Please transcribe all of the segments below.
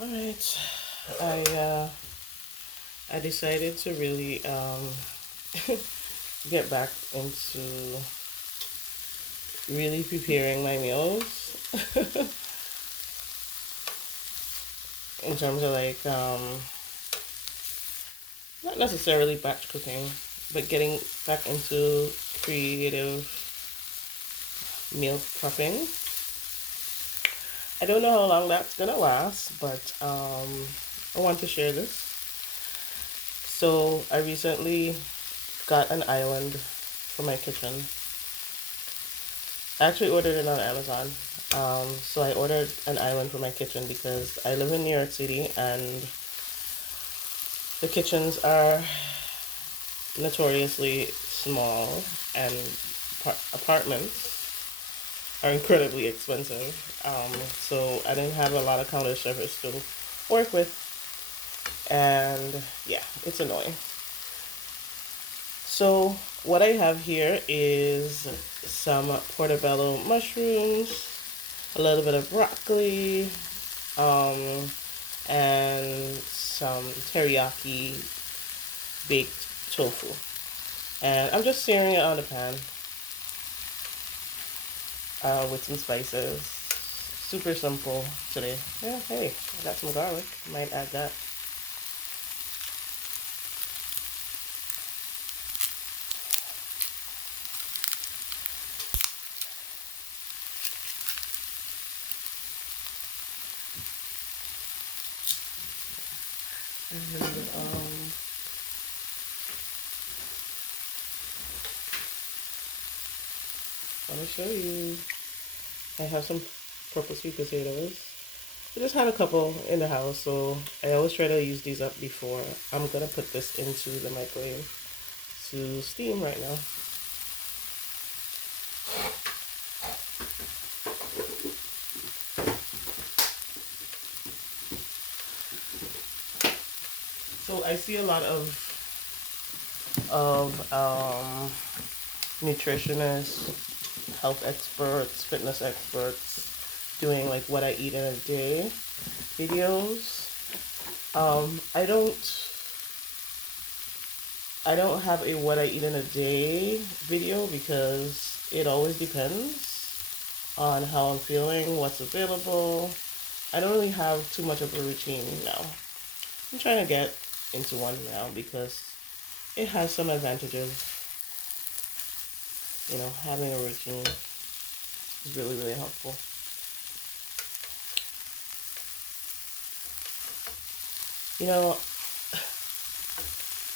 All right, I decided to really get back into really preparing my meals in terms of like not necessarily batch cooking, but getting back into creative meal prepping. I don't know how long that's gonna last, but I want to share this. So I recently got an island for my kitchen. I actually ordered it on Amazon. So I ordered an island for my kitchen because I live in New York City and the kitchens are notoriously small and apartments are incredibly expensive. So I didn't have a lot of counter service to work with, and yeah, it's annoying. So what I have here is some portobello mushrooms, a little bit of broccoli, um, and some teriyaki baked tofu. And I'm just searing it on the pan with some spices. Super simple today. Yeah, hey, I got some garlic. Might add that. And let me show you. I have some purple sweet potatoes. I just had a couple in the house, so I always try to use these up before. I'm gonna put this into the microwave to steam right now. So I see a lot of nutritionists, health experts, fitness experts doing like what I eat in a day videos. I don't have a what I eat in a day video because it always depends on how I'm feeling, what's available. I don't really have too much of a routine now. I'm trying to get into one now because it has some advantages. Having a routine is really, really helpful. You know,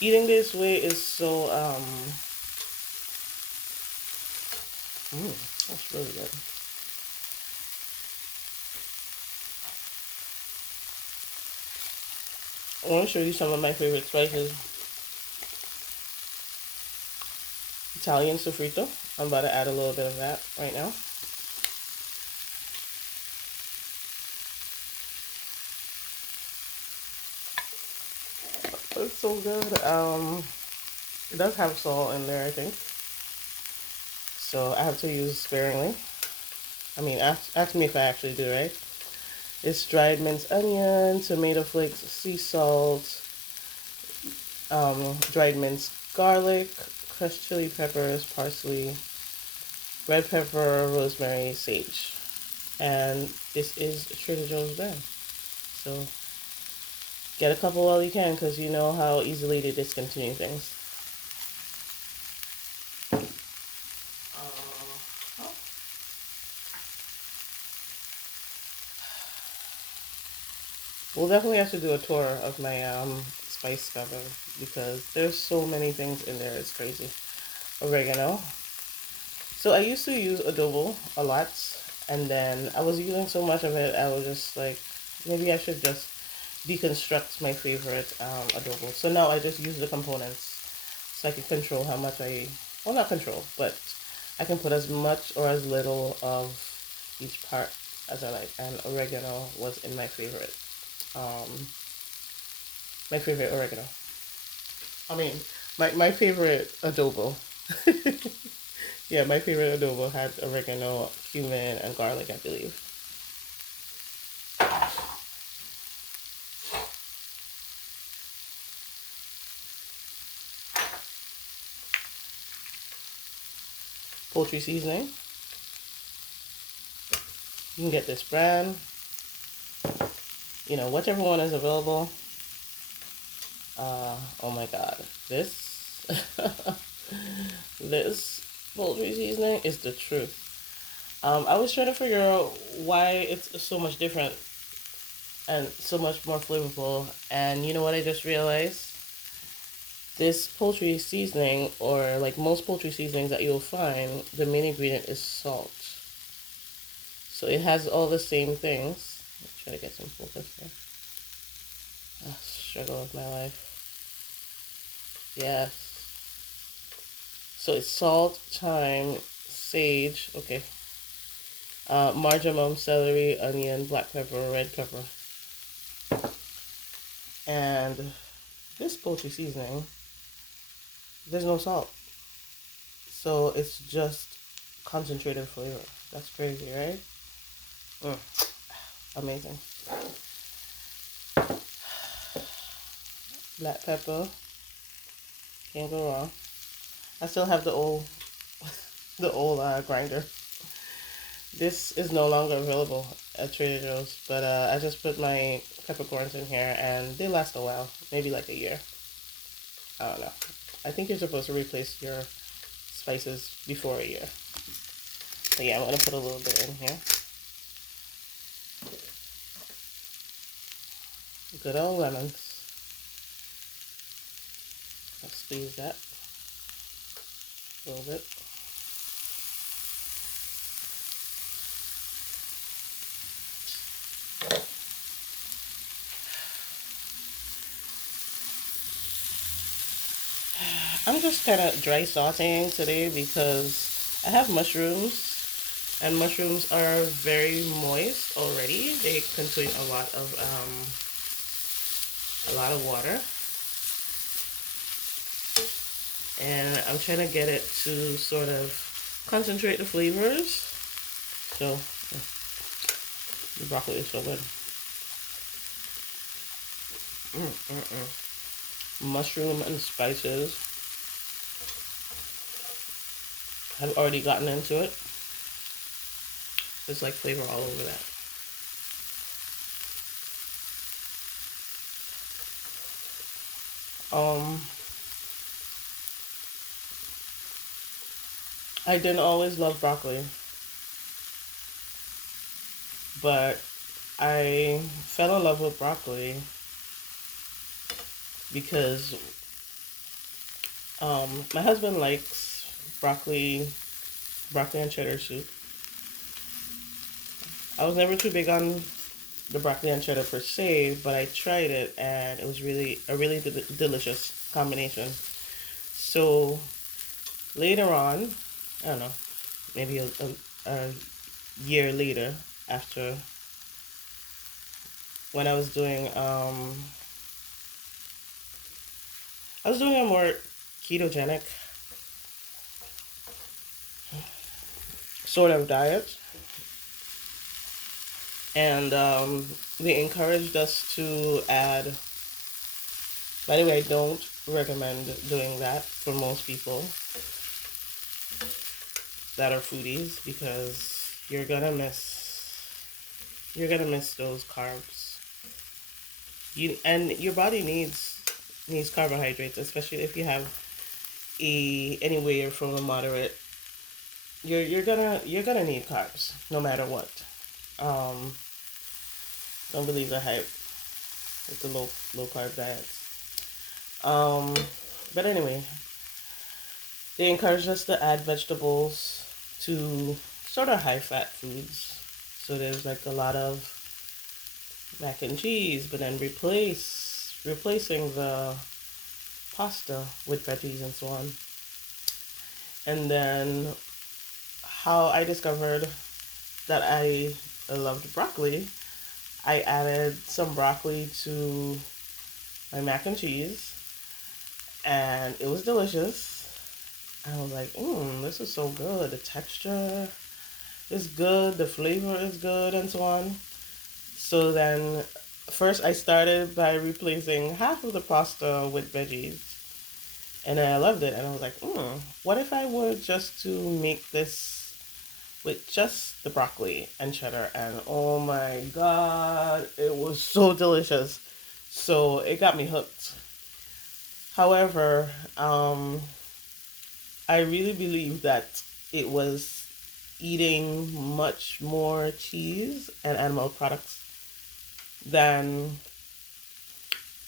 eating this way is so that's really good. I want to show you some of my favorite spices. Italian sofrito. I'm about to add a little bit of that right now. It's so good. It does have salt in there, I think. So I have to use sparingly. I mean, ask me if I actually do, right? It's dried minced onion, tomato flakes, sea salt, dried minced garlic, crushed chili peppers, parsley, red pepper, rosemary, sage. And this is Trader Joe's brand. So get a couple while you can because you know how easily they discontinue things. Oh. We'll definitely have to do a tour of my spice cupboard because there's so many things in there. It's crazy. Oregano. So I used to use adobo a lot, and then I was using so much of it, I was just like, maybe I should just deconstruct my favorite adobo. So now I just use the components so I can control how much well, not control, but I can put as much or as little of each part as I like. And oregano was in um, my favorite oregano. I mean, my favorite adobo. Yeah, my favorite adobo had oregano, cumin, and garlic, I believe. poultry seasoning. You can get this brand, whichever one is available. Oh my god, this this poultry seasoning is the truth. I was trying to figure out why it's so much different and so much more flavorful, and you know what I just realized? This poultry seasoning, or like most poultry seasonings that you'll find, the main ingredient is salt. So it has all the same things. Let's try to get some focus here. Oh, struggle of my life. Yes. So it's salt, thyme, sage, okay. Marjoram, celery, onion, black pepper, red pepper. And this poultry seasoning, there's no salt. So it's just concentrated flavor. That's crazy, right? Amazing. Black pepper, can't go wrong. I still have the old grinder. This is no longer available at Trader Joe's, but I just put my peppercorns in here and they last a while, maybe like a year. I don't know. I think you're supposed to replace your spices before a year. So yeah, I'm gonna put a little bit in here. Good old lemons. I'll squeeze that a little bit. I'm just kind of dry sauteing today because I have mushrooms, and mushrooms are very moist already. They contain a lot of water, and I'm trying to get it to sort of concentrate the flavors. So the broccoli is so good. Mushroom and spices. I've already gotten into it. There's like flavor all over that. I didn't always love broccoli, but I fell in love with broccoli because my husband likes broccoli and cheddar soup. I was never too big on the broccoli and cheddar per se, but I tried it and it was really a really delicious combination. So later on, I don't know, maybe a year later, after when I was doing a more ketogenic sort of diet, and they encouraged us to add. By the way, I don't recommend doing that for most people that are foodies, because you're gonna miss those carbs. And your body needs carbohydrates, especially if you have anywhere from a moderate. You're gonna need carbs no matter what. Um, don't believe the hype with the low carb diets. Um, but anyway, they encourage us to add vegetables to sort of high fat foods. So there's like a lot of mac and cheese, but then replacing the pasta with veggies and so on. And then how I discovered that I loved broccoli, I added some broccoli to my mac and cheese, and it was delicious. I was like, this is so good. The texture is good, the flavor is good, and so on. So then, first I started by replacing half of the pasta with veggies. And I loved it. And I was like, what if I were just to make this with just the broccoli and cheddar? And oh my God, it was so delicious. So it got me hooked. However, I really believe that it was eating much more cheese and animal products than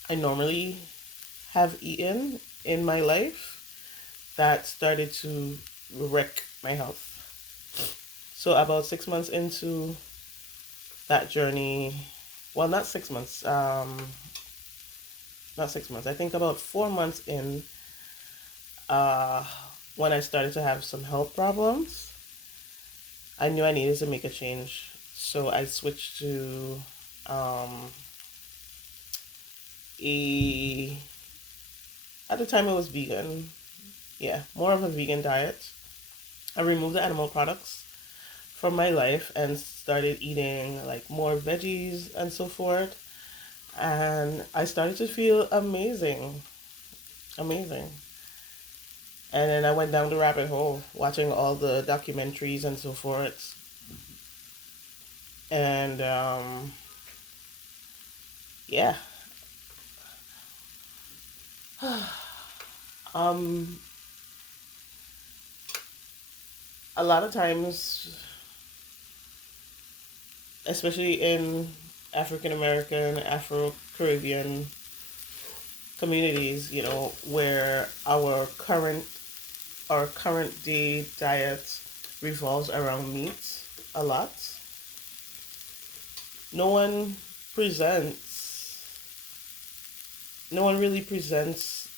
I normally have eaten in my life that started to wreck my health. So about 6 months into that journey, well, not 6 months. I think about 4 months in, uh, when I started to have some health problems, I knew I needed to make a change. So I switched to um, a at the time it was vegan. Yeah, more of a vegan diet. I removed the animal products from my life and started eating like more veggies and so forth. And I started to feel amazing, amazing. And then I went down the rabbit hole watching all the documentaries and so forth. And yeah, um, a lot of times, especially in African American, Afro Caribbean communities, where our current day diet revolves around meat a lot. No one presents, no one really presents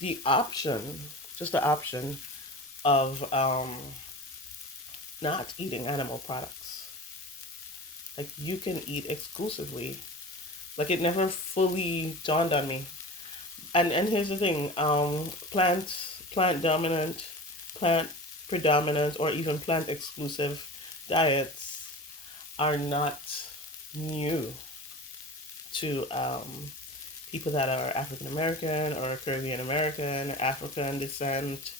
the option, just the option of not eating animal products. Like you can eat exclusively. Like it never fully dawned on me. And here's the thing: plant dominant, plant predominant, or even plant exclusive diets are not new to people that are African American or Caribbean American, African descent.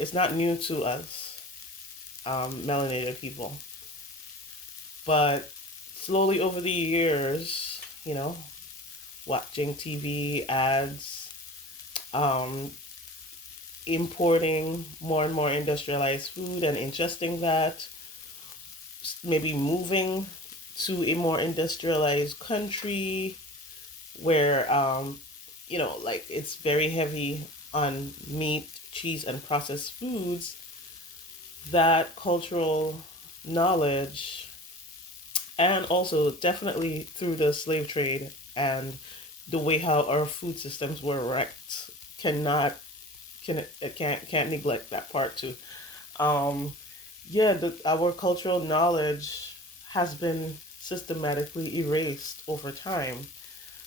It's not new to us, melanated people. But slowly over the years, watching TV ads, um, importing more and more industrialized food and ingesting that, maybe moving to a more industrialized country where, like it's very heavy on meat, cheese, and processed foods, that cultural knowledge, and also definitely through the slave trade and the way how our food systems were wrecked, cannot can it can't neglect that part too. Um, yeah, our cultural knowledge has been systematically erased over time.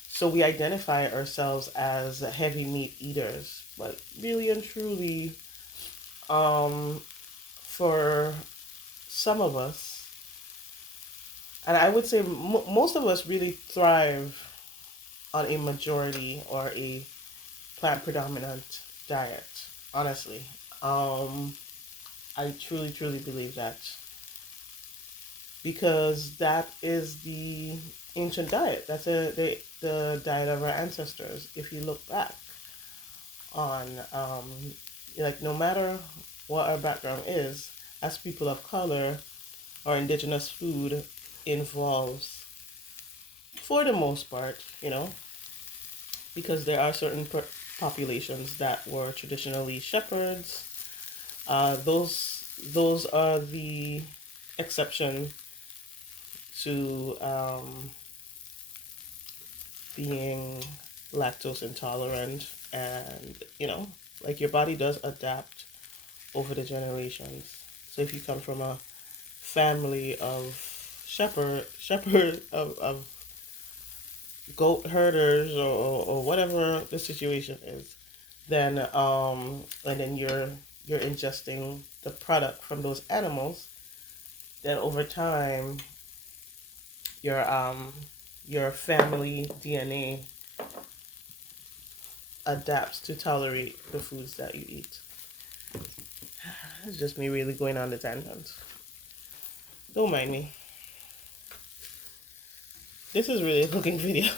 So we identify ourselves as heavy meat eaters, but really and truly, um, for some of us, and I would say most of us really thrive on a majority or a plant predominant diet. Honestly, um, I truly, truly believe that because that is the ancient diet. That's the diet of our ancestors. If you look back on, like, no matter what our background is, as people of color, our indigenous food involves, for the most part, because there are certain populations that were traditionally shepherds. Those are the exception to being lactose intolerant, and like your body does adapt over the generations. So if you come from a family of shepherd of goat herders, or whatever the situation is, then and then you're ingesting the product from those animals, then over time your your family DNA adapts to tolerate the foods that you eat. It's just me really going on the tangent. Don't mind me. This is really a cooking video.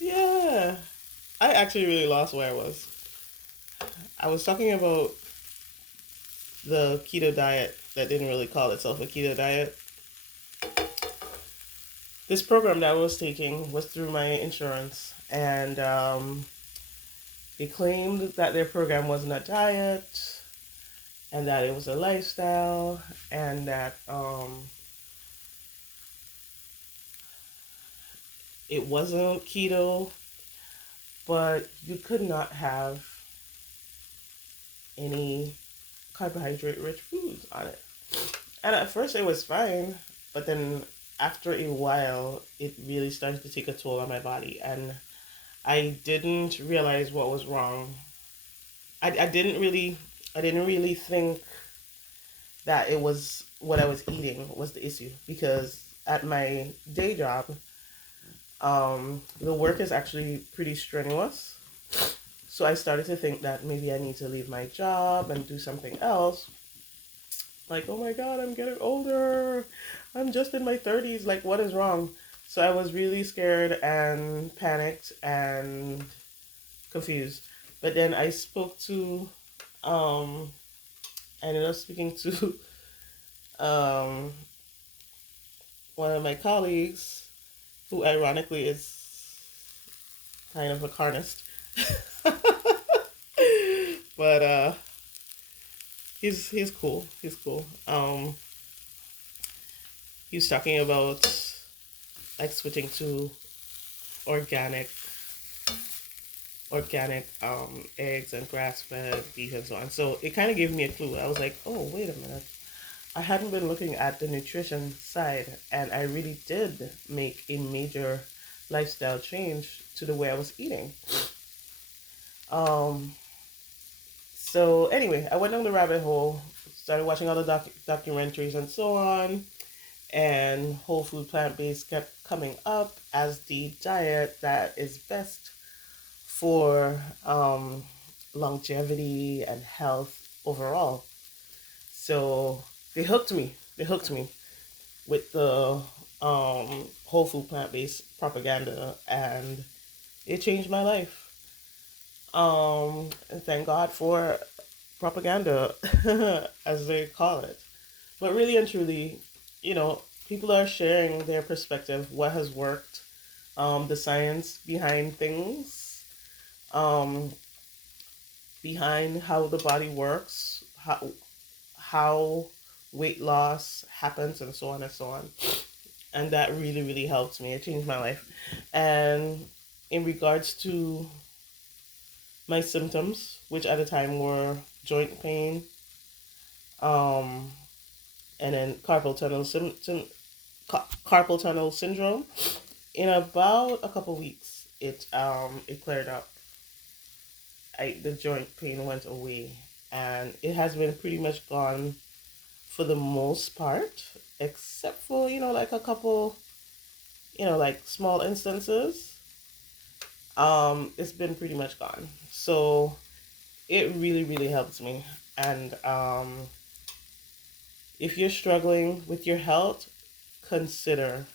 Yeah. I actually really lost where I was. I was talking about the keto diet that didn't really call itself a keto diet. This program that I was taking was through my insurance, and they claimed that their program wasn't a diet, and that it was a lifestyle, and that it wasn't keto, but you could not have any carbohydrate rich foods on it. And at first it was fine, but then after a while, it really started to take a toll on my body, and I didn't realize what was wrong. I didn't really, I didn't really think that it was what I was eating was the issue, because at my day job, the work is actually pretty strenuous. So I started to think that maybe I need to leave my job and do something else. Like, oh my God, I'm getting older. I'm just in my 30s. Like, what is wrong? So I was really scared and panicked and confused. But then um, I ended up speaking to um, one of my colleagues, who ironically is kind of a carnist. But he's cool. He's cool. He was talking about like switching to organic eggs and grass fed beef and so on. So it kind of gave me a clue. I was like, oh, wait a minute. I hadn't been looking at the nutrition side, and I really did make a major lifestyle change to the way I was eating. Um, so anyway, I went down the rabbit hole, started watching all the documentaries and so on, and whole food plant based kept coming up as the diet that is best for longevity and health overall. So they hooked me. They hooked me with the whole food plant based propaganda, and it changed my life. And thank God for propaganda, as they call it. But really and truly, people are sharing their perspective, what has worked, the science behind things, um, behind how the body works, how weight loss happens, and so on and so on. And that really, really helped me. It changed my life. And in regards to my symptoms, which at the time were joint pain, um, and then carpal tunnel syndrome, in about a couple weeks, it cleared up. The joint pain went away, and it has been pretty much gone for the most part, except for like a couple, like small instances. It's been pretty much gone. So it really, really helps me. And if you're struggling with your health, consider